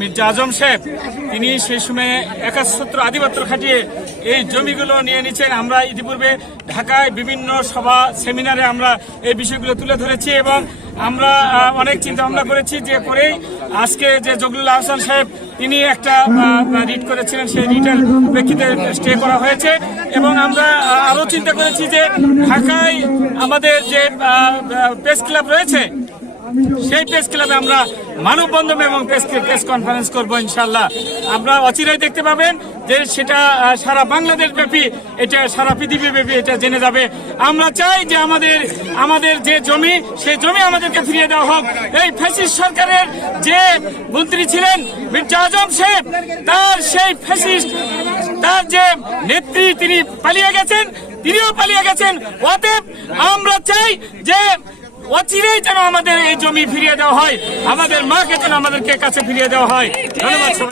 মির্জা আজম সাহেব, তিনি সেই সময় একাশত্র আধিপত্য খাটিয়ে এই জমিগুলো নিয়ে নিচ্ছেন আমরা ইতিপূর্বে ঢাকায় বিভিন্ন সভা, সেমিনারে আমরা এই বিষয়গুলো তুলে ধরেছি এবং আমরা অনেক চিন্তা ভাবনা করেছি যে করেই আজকে যে জগলুল আহসান সাহেব, তিনি একটা রিট করেছিলেন, সেই রিটের প্রেক্ষিতে স্টে করা হয়েছে এবং আমরা আরও চিন্তা করেছি যে ঢাকায় আমাদের যে প্রেস ক্লাব রয়েছে সেই প্রেস ক্লাবে আমরা মানববন্ধন এবং প্রেস প্রেস কনফারেন্স করব ইনশাল্লাহ। আমরা অচিরাই দেখতে পাবেন যে সেটা সারা বাংলাদেশ ব্যাপী, এটা সারা পৃথিবী ব্যাপী এটা জেনে যাবে। আমরা চাই যে আমাদের আমাদের যে জমি সেই জমি আমাদেরকে ফিরিয়ে দেওয়া হোক। এই ফ্যাসিস্ট সরকারের যে মন্ত্রী ছিলেন মির্জা আজম সাহেব, তার সেই ফ্যাসিস্ট তার যে নেত্রী তিনি পালিয়ে গেছেন, তিনিও পালিয়ে গেছেন। অতএব আমরা চাই যে অচিরেই যেন আমাদের এই জমি ফিরিয়ে দেওয়া হয় আমাদের মাকে যেন আমাদেরকে কাছে ফিরিয়ে দেওয়া হয় ধন্যবাদ।